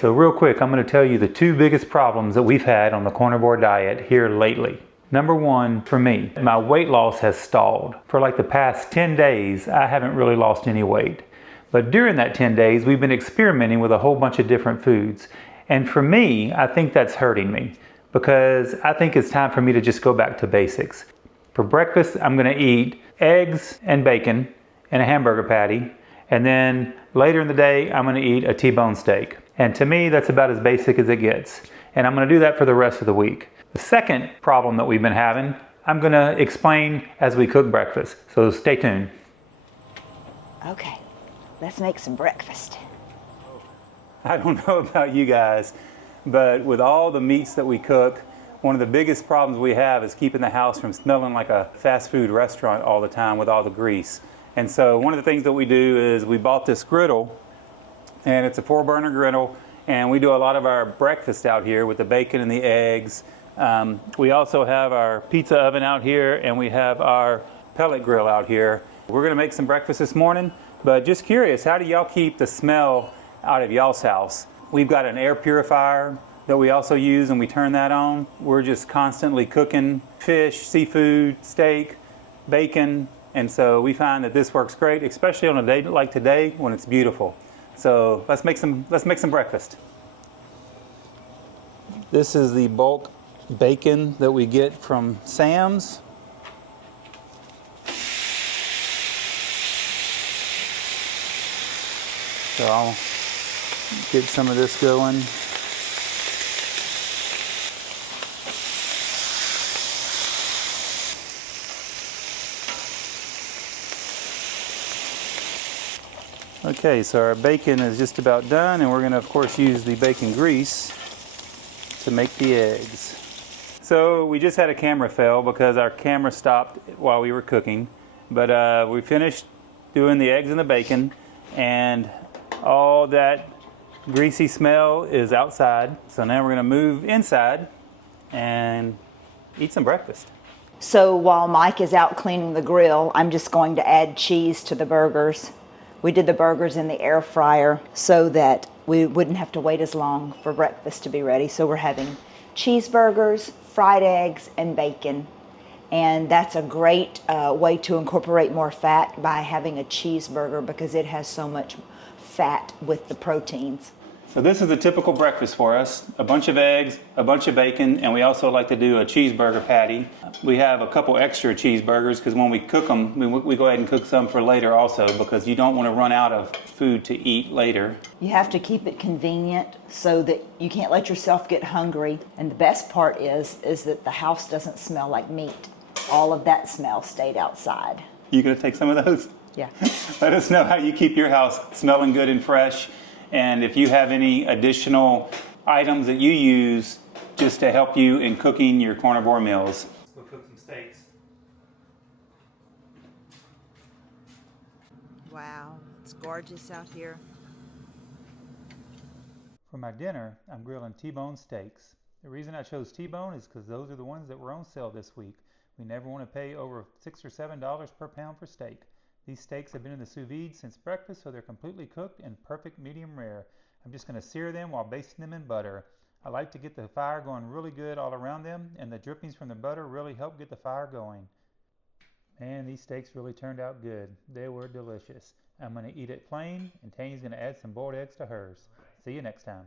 So real quick, I'm going to tell you the two biggest problems that we've had on the carnivore diet here lately. Number one, for me, my weight loss has stalled. For like the past 10 days, I haven't really lost any weight. But during that 10 days, we've been experimenting with a whole bunch of different foods. And for me, I think that's hurting me because I think it's time for me to just go back to basics. For breakfast, I'm going to eat eggs and bacon and a hamburger patty. And then later in the day, I'm going to eat a T-bone steak. And to me, that's about as basic as it gets. And I'm going to do that for the rest of the week. The second problem that we've been having, I'm going to explain as we cook breakfast. So stay tuned. Okay, let's make some breakfast. I don't know about you guys, but with all the meats that we cook, one of the biggest problems we have is keeping the house from smelling like a fast food restaurant all the time with all the grease. And so one of the things that we do is we bought this griddle, and it's a 4-burner griddle, and we do a lot of our breakfast out here with the bacon and the eggs. We also have our pizza oven out here, and we have our pellet grill out here. We're gonna make some breakfast this morning, but just curious, how do y'all keep the smell out of y'all's house? We've got an air purifier that we also use, and we turn that on. We're just constantly cooking fish, seafood, steak, bacon, and so we find that this works great, especially on a day like today when it's beautiful. So let's make some breakfast. This is the bulk bacon that we get from Sam's. So I'll get some of this going. Okay, so our bacon is just about done, and we're going to, of course, use the bacon grease to make the eggs. So we just had a camera fail because our camera stopped while we were cooking, but we finished doing the eggs and the bacon, and all that greasy smell is outside. So now we're going to move inside and eat some breakfast. So while Mike is out cleaning the grill, I'm just going to add cheese to the burgers. We did the burgers in the air fryer so that we wouldn't have to wait as long for breakfast to be ready. So we're having cheeseburgers, fried eggs, and bacon. And that's a great way to incorporate more fat by having a cheeseburger because it has so much fat with the proteins. So this is a typical breakfast for us. A bunch of eggs, a bunch of bacon, and we also like to do a cheeseburger patty. We have a couple extra cheeseburgers because when we cook them, we go ahead and cook some for later also because you don't want to run out of food to eat later. You have to keep it convenient so that you can't let yourself get hungry. And the best part is that the house doesn't smell like meat. All of that smell stayed outside. You gonna take some of those? Yeah. Let us know how you keep your house smelling good and fresh. And if you have any additional items that you use just to help you in cooking your carnivore meals. We'll cook some steaks. Wow, it's gorgeous out here. For my dinner, I'm grilling T-bone steaks. The reason I chose T-bone is because those are the ones that were on sale this week. We never want to pay over $6 or $7 per pound for steak. These steaks have been in the sous vide since breakfast, so they're completely cooked and perfect medium rare. I'm just going to sear them while basting them in butter. I like to get the fire going really good all around them, and the drippings from the butter really help get the fire going. Man, these steaks really turned out good. They were delicious. I'm going to eat it plain, and Tanie's going to add some boiled eggs to hers. See you next time.